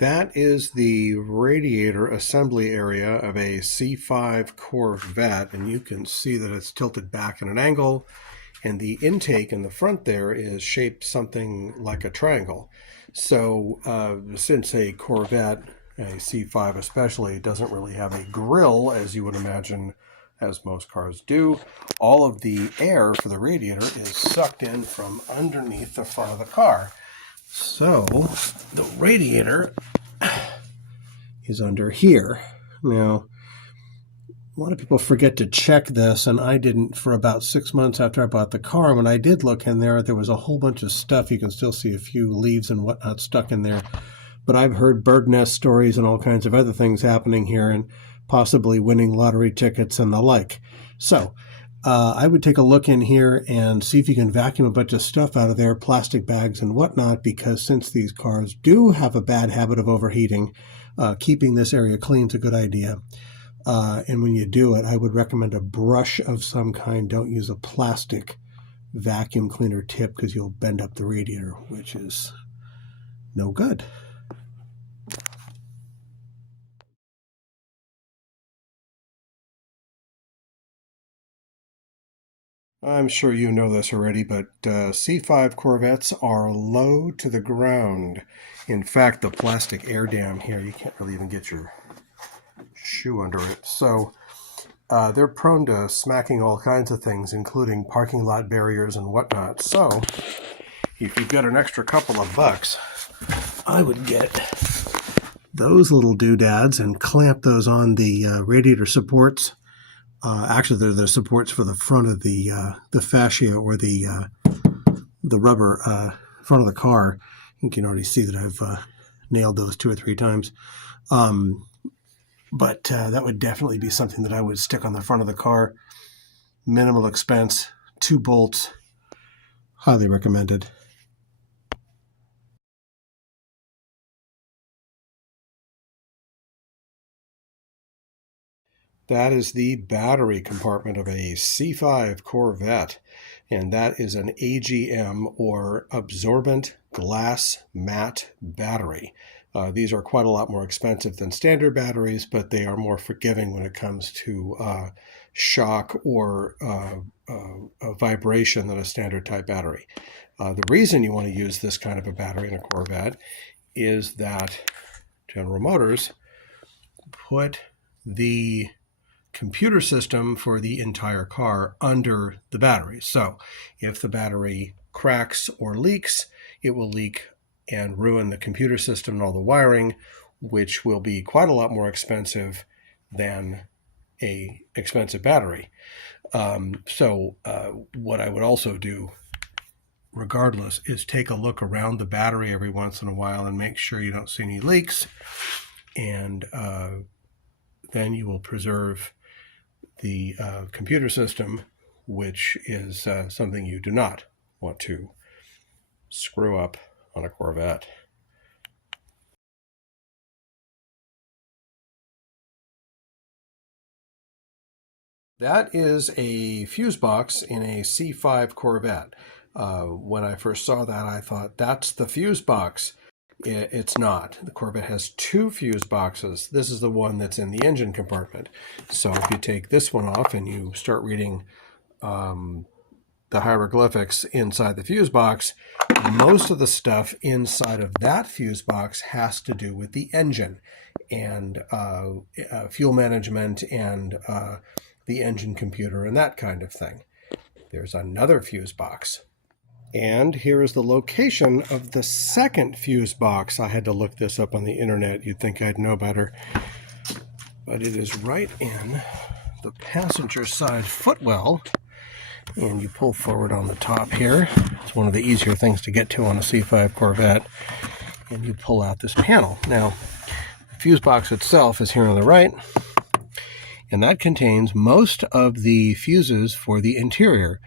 That is the radiator assembly area of a C5 Corvette, and you can see that it's tilted back at an angle, and the intake in the front there is shaped something like a triangle. So since a Corvette, a C5 especially, doesn't really have a grill, as you would imagine, as most cars do, all of the air for the radiator is sucked in from underneath the front of the car. So the radiator is under here. Now, a lot of people forget to check this, and I didn't for about 6 months after I bought the car. When I did look in there, there was a whole bunch of stuff. You can still see a few leaves and whatnot stuck in there. But I've heard bird nest stories and all kinds of other things happening here, and possibly winning lottery tickets and the like. So I would take a look in here and see if you can vacuum a bunch of stuff out of there, plastic bags and whatnot, because since these cars do have a bad habit of overheating, keeping this area clean is a good idea. And when you do it, I would recommend a brush of some kind. Don't use a plastic vacuum cleaner tip because you'll bend up the radiator, which is no good. I'm sure you know this already, but C5 Corvettes are low to the ground. In fact, the plastic air dam here, you can't really even get your shoe under it. So they're prone to smacking all kinds of things, including parking lot barriers and whatnot. So if you've got an extra couple of bucks, I would get those little doodads and clamp those on the radiator supports. Actually, they're the supports for the front of the fascia, or the rubber front of the car. You can already see that I've nailed those 2 or 3 times. But that would definitely be something that I would stick on the front of the car. Minimal expense, 2 bolts, highly recommended. That is the battery compartment of a C5 Corvette, and that is an AGM, or absorbent glass mat battery. These are quite a lot more expensive than standard batteries, but they are more forgiving when it comes to shock or vibration than a standard type battery. The reason you want to use this kind of a battery in a Corvette is that General Motors put the computer system for the entire car under the battery. So if the battery cracks or leaks, it will leak and ruin the computer system and all the wiring, which will be quite a lot more expensive than a expensive battery. What I would also do, regardless, is take a look around the battery every once in a while and make sure you don't see any leaks, and then you will preserve the computer system, which is something you do not want to screw up on a Corvette. That is a fuse box in a C5 Corvette. When I first saw that, I thought, that's the fuse box. It's not. The Corvette has 2 fuse boxes. This is the one that's in the engine compartment. So if you take this one off and you start reading the hieroglyphics inside the fuse box, most of the stuff inside of that fuse box has to do with the engine and fuel management and the engine computer and that kind of thing. There's another fuse box. And here is the location of the second fuse box. I had to look this up on the internet. You'd think I'd know better. But it is right in the passenger side footwell. And you pull forward on the top here. It's one of the easier things to get to on a C5 Corvette. And you pull out this panel. Now, the fuse box itself is here on the right. And that contains most of the fuses for the interior.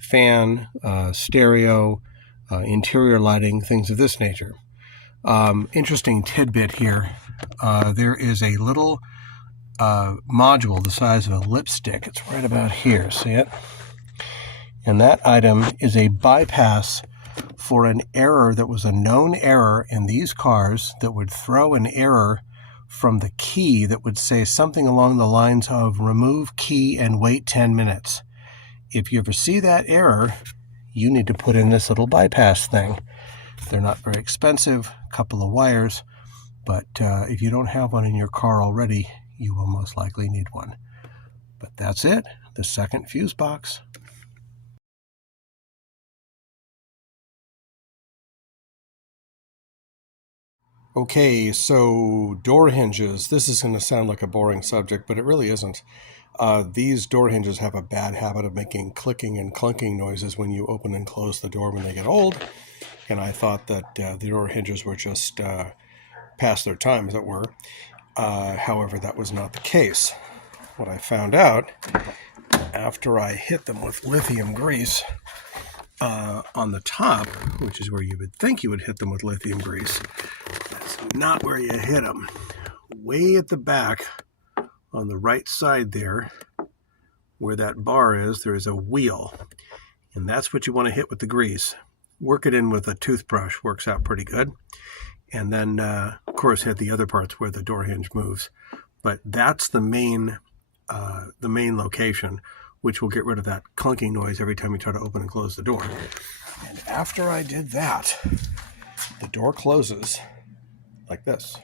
Fan, stereo, interior lighting, things of this nature. Interesting tidbit here. There is a little module the size of a lipstick. It's right about here. See it? And that item is a bypass for an error that was a known error in these cars that would throw an error from the key that would say something along the lines of remove key and wait 10 minutes. If you ever see that error, you need to put in this little bypass thing. They're not very expensive, a couple of wires, but if you don't have one in your car already, you will most likely need one. But that's it, the second fuse box. Okay, so door hinges. This is going to sound like a boring subject, but it really isn't. These door hinges have a bad habit of making clicking and clunking noises when you open and close the door when they get old. And I thought that the door hinges were just past their time, as it were. However, that was not the case. What I found out after I hit them with lithium grease on the top, which is where you would think you would hit them with lithium grease, that's not where you hit them. Way at the back on the right side there, where that bar is, there is a wheel. And that's what you want to hit with the grease. Work it in with a toothbrush, works out pretty good. And then, of course, hit the other parts where the door hinge moves. But that's the main location, which will get rid of that clunking noise every time you try to open and close the door. And after I did that, the door closes like this.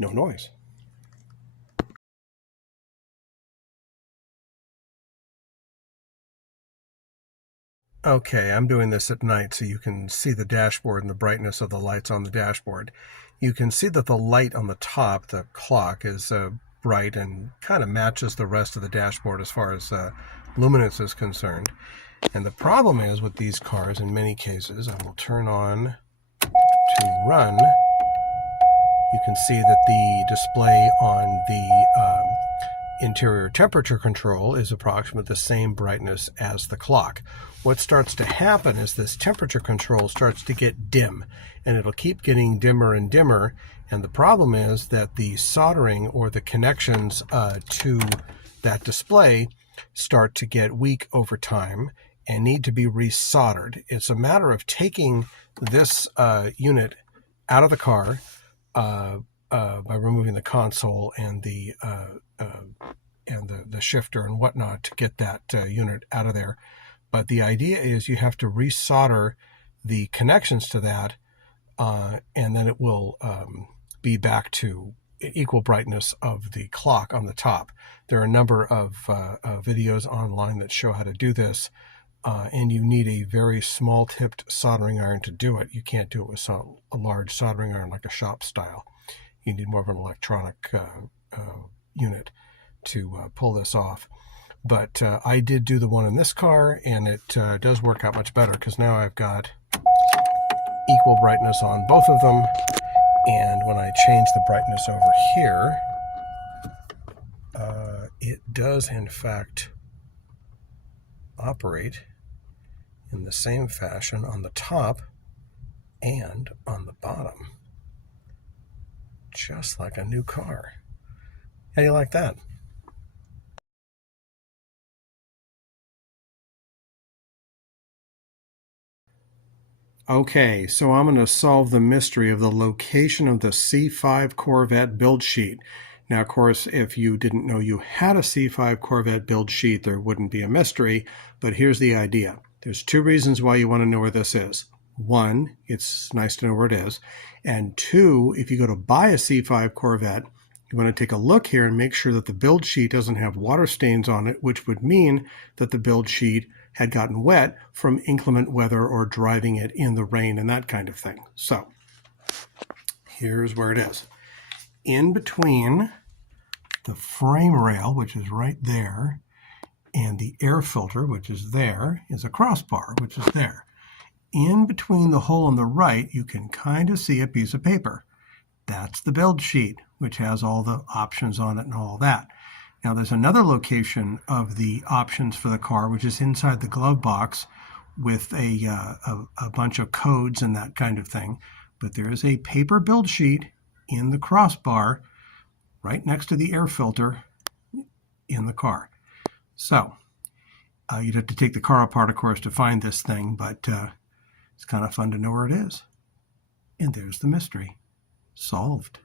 No noise. Okay, I'm doing this at night so you can see the dashboard and the brightness of the lights on the dashboard. You can see that the light on the top, the clock, is bright and kind of matches the rest of the dashboard as far as luminance is concerned. And the problem is with these cars, in many cases, I will turn on to run. You can see that the display on the interior temperature control is approximately the same brightness as the clock. What starts to happen is this temperature control starts to get dim, and it'll keep getting dimmer and dimmer. And the problem is that the soldering or the connections to that display start to get weak over time and need to be resoldered. It's a matter of taking this unit out of the car by removing the console and the shifter and whatnot to get that unit out of there. But the idea is you have to resolder the connections to that, and then it will be back to equal brightness of the clock on the top. There are a number of videos online that show how to do this, and you need a very small-tipped soldering iron to do it. You can't do it with a large soldering iron like a shop style. You need more of an electronic unit to pull this off. But I did do the one in this car, and it does work out much better because now I've got equal brightness on both of them. And when I change the brightness over here, it does in fact operate in the same fashion on the top and on the bottom, just like a new car. How do you like that? Okay, so I'm going to solve the mystery of the location of the C5 Corvette build sheet. Now, of course, if you didn't know you had a C5 Corvette build sheet, there wouldn't be a mystery, but here's the idea. There's two reasons why you want to know where this is. One, it's nice to know where it is. And two, if you go to buy a C5 Corvette, you want to take a look here and make sure that the build sheet doesn't have water stains on it, which would mean that the build sheet had gotten wet from inclement weather or driving it in the rain and that kind of thing. So here's where it is. In between the frame rail, which is right there, and the air filter, which is there, is a crossbar, which is there. In between the hole on the right, you can kind of see a piece of paper. That's the build sheet, which has all the options on it and all that. Now, there's another location of the options for the car, which is inside the glove box with a bunch of codes and that kind of thing. But there is a paper build sheet in the crossbar right next to the air filter in the car. So You'd have to take the car apart, of course, to find this thing, but it's kind of fun to know where it is. And there's the mystery. Solved.